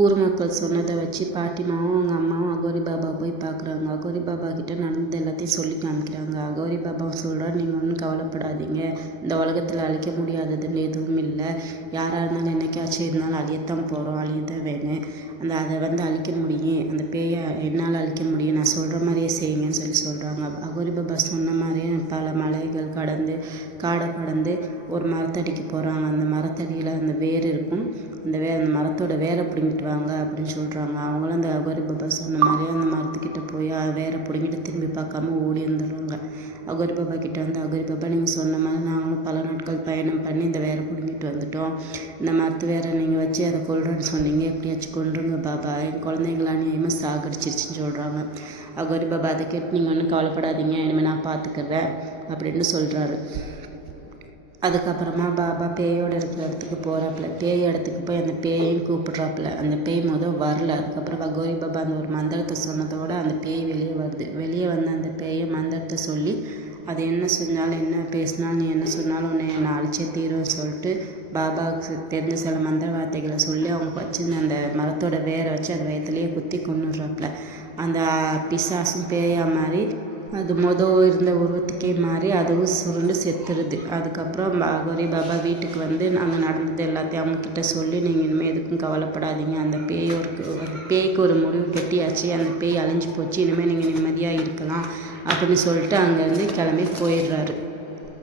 ஊர் மக்கள் சொன்னதை வச்சு பாட்டிமாவும் அவங்க அம்மாவும் அகோரி பாபா போய் பார்க்குறாங்க. அகோரி பாபா கிட்ட நடந்தது எல்லாத்தையும் சொல்லி காமிக்கிறாங்க. அகோரி பாபா சொல்கிறார், நீங்கள் ஒன்றும் கவலைப்படாதீங்க, இந்த உலகத்தில் அழிக்க முடியாததுன்னு எதுவும் இல்லை. யாராக இருந்தாலும் என்னைக்காச்சும் இருந்தாலும் அழியத்தான் போகிறோம், அழியத்தான் வேணும். அதை அழிக்க முடியும், அந்த பேயை என்னால் அழிக்க முடியும், நான் சொல்கிற மாதிரியே செய்யுங்கன்னு சொல்கிறாங்க. அகோரி பாபா சொன்ன மாதிரியே பல மலைகள் கடந்து காடை கடந்து ஒரு மரத்தடிக்கு போகிறாங்க. அந்த மரத்தடியில் அந்த வேர் இருக்கும். அந்த மரத்தோட வேரை பிடுங்கிட்டு வாங்க அப்படின்னு சொல்கிறாங்க. அவங்களும் அந்த அகோரி பாபா சொன்ன மாதிரியே அந்த மரத்துக்கிட்ட போய் வேரை பிடுங்கிட்டு திரும்பி பார்க்காம ஓடி வந்துடுறாங்க. அகோரி பாபா கிட்ட அகோரி பாபா, நீங்கள் சொன்ன மாதிரி நாங்களும் பல நாட்கள் பயணம் பண்ணி இந்த வேரை பிடுங்கிட்டு வந்துட்டோம். இந்த மரத்து வேரை நீங்கள் வச்சு அதை கொல்றேன்னு சொன்னீங்க, எப்படியாச்சும் கொல்றீங்க பாபா, என் குழந்தைங்களா நியாயமாக சாகடிச்சிருச்சுன்னு சொல்கிறாங்க. அகோரி பாபா அதை கேட்டு, நீங்கள் ஒன்றும் கவலைப்படாதீங்க, இனிமேல் நான் பார்த்துக்கிறேன் அப்படின்னு சொல்கிறாரு. அதுக்கப்புறமா பாபா பேயோடு இருக்கிற இடத்துக்கு போகிறாப்புல. பேய் இடத்துக்கு போய் அந்த பேயையும் கூப்பிட்றாப்புல. அந்த பேய் வரல. அதுக்கப்புறம் அகோரி பாபா அந்த ஒரு மந்திரத்தை சொன்னதோடு அந்த பேய் வெளியே வருது. வெளியே வந்து அந்த பேயை மந்திரத்தை சொல்லி, அது என்ன சொன்னாலும் என்ன பேசினாலும் நீ என்ன சொன்னாலும் உன்னை என்னை அழிச்சே தீரும்னு சொல்லிட்டு பாபாவுக்கு தெரிஞ்ச சில மந்திர வார்த்தைகளை சொல்லி அவங்க வச்சுருந்த அந்த மரத்தோட வேரை வச்சு அது வயத்துலேயே குத்தி கொண்டுடுறாப்புல. அந்த பிசாசும் பேயா மாதிரி அது இருந்த உருவத்துக்கே மாறி அதுவும் சுருண்டு செத்துருது. அதுக்கப்புறம் அகோரி பாபா வீட்டுக்கு வந்து நாங்கள் நடந்தது எல்லாத்தையும் அவங்கக்கிட்ட சொல்லி, நீங்கள் இனிமேல் எதுக்கும் கவலைப்படாதீங்க, அந்த பேய்க்கு ஒரு முடிவு கட்டியாச்சு, அந்த பேய் அழிஞ்சு போச்சு, இனிமேல் நீங்கள் நிம்மதியாக இருக்கலாம் அப்படின்னு சொல்லிட்டு அங்கேருந்து கிளம்பி போயிடுறாரு.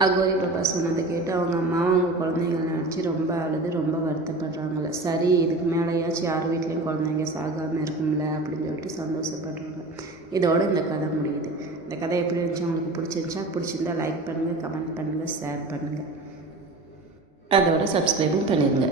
அகோரி பாபா சொன்னதை கேட்டு அவங்க அம்மாவும் அவங்க குழந்தைங்கள நினச்சி ரொம்ப அழுது ரொம்ப வருத்தப்படுறாங்கள. சரி, இதுக்கு மேலேயாச்சும் யார் வீட்லேயும் குழந்தைங்க சாகாமல் இருக்கும்ல அப்படின்னு சொல்லிட்டு சந்தோஷப்படுறாங்க. இதோடு இந்த கதை முடியுது. இந்த கதை எப்படி இருந்துச்சு, உங்களுக்கு பிடிச்சிருந்தா லைக் பண்ணுங்கள், கமெண்ட் பண்ணுங்கள், ஷேர் பண்ணுங்கள், அதோட சப்ஸ்கிரைபும் பண்ணிடுங்க.